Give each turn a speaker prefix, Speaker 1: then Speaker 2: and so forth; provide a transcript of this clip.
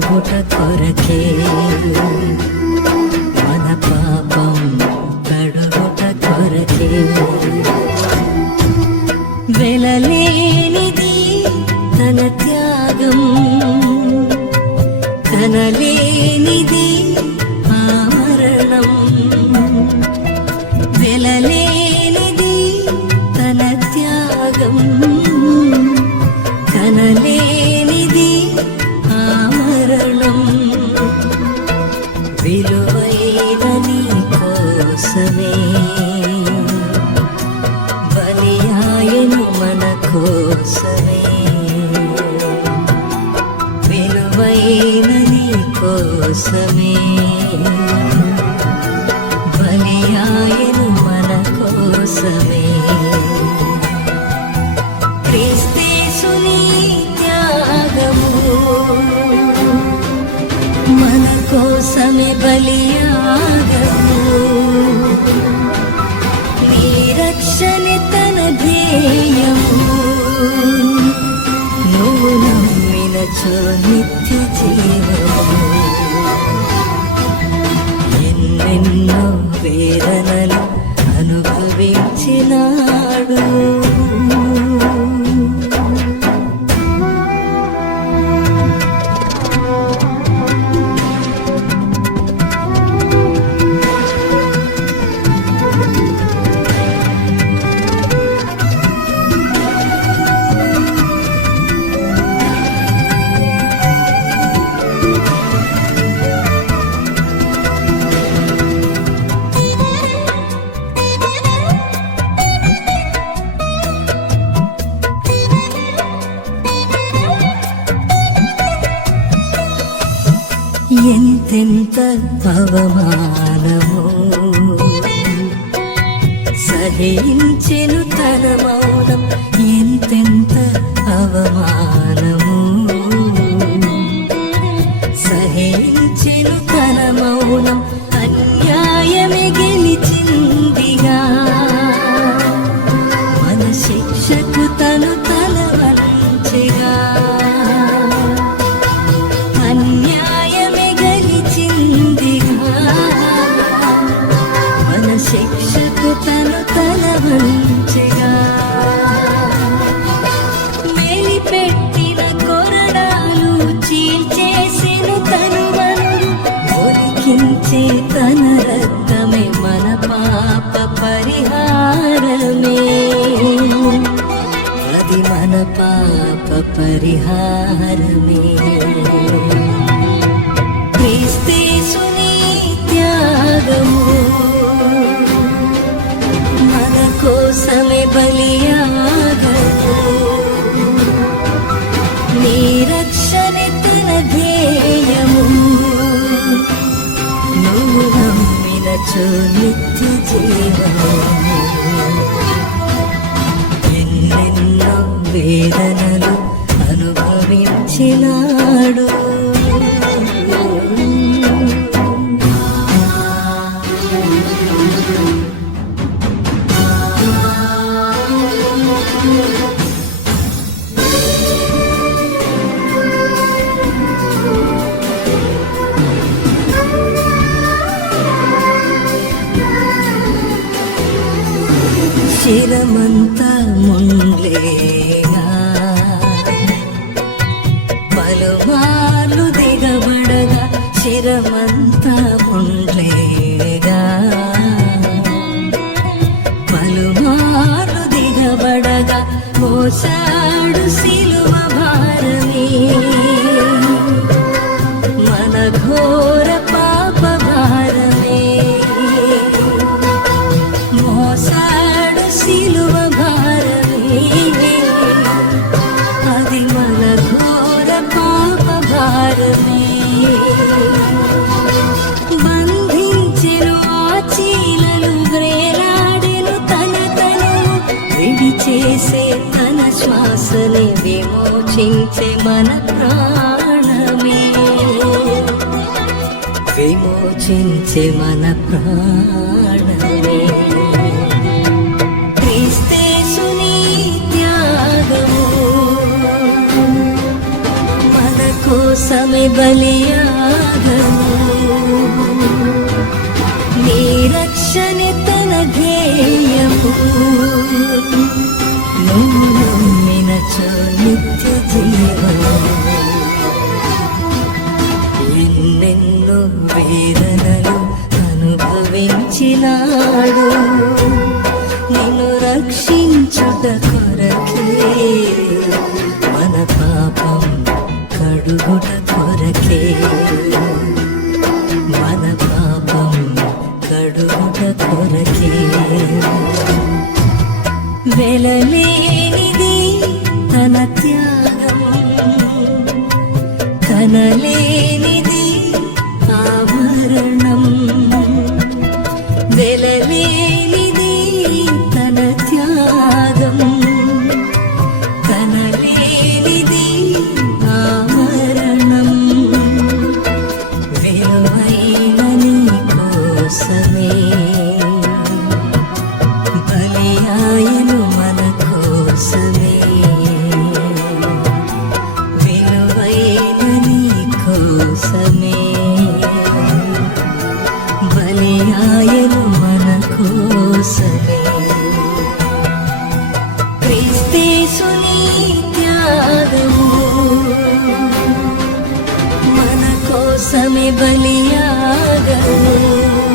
Speaker 1: కడుగుట కొరకే మన పాపం కడుగుట కొరకే. వెలలేనిది తన త్యాగం కనలేనిది కోసమే విలువైన నీ కోసమే. బలియాయను మన కోసమే. క్రీస్తేసుని త్యాగము. మన కోసమే బలియాగము నీ రక్షణ తన ధ్యేయము. నమ్మినచో నిత్య జీవము. ఎన్నెన్నో వేదనలు అనుభవించినా ఎంతెంత అవమానము సహించెను తన మౌనం మన పాప పరిహారమే క్రీస్తేసుని త్యాగము మన కోసమే బలియాగము నీ రక్షణ తన ధ్యేయము నువ్వు నమ్మినచో నిత్య జీవము వేదనలు అనుభవించినాడు. శిరమంతా శరీరమంతా ముండ్లేగా పలుమారు దిగబడగా మోసాడు సిలువ భారమే. మన ఘోర పాప భారమే. మోసాడు సిలువ భారమే. అది మన ఘోర పాప భారమే. చేసే తన శ్వాసని విమోచించే మన ప్రాణమే. విమోచించే మన ప్రాణమే. క్రీస్తేసుని త్యాగము బలియాగము నీ రక్షణ తన ధ్యేయము. ఎన్నెన్నో వేదనలు అనుభవించినాడు. నిన్ను రక్షించుట కొరకే మన పాపం కడుగుట కొరకే మన పాపం కడుగుట కొరకే. కనలే समय बलिया गयो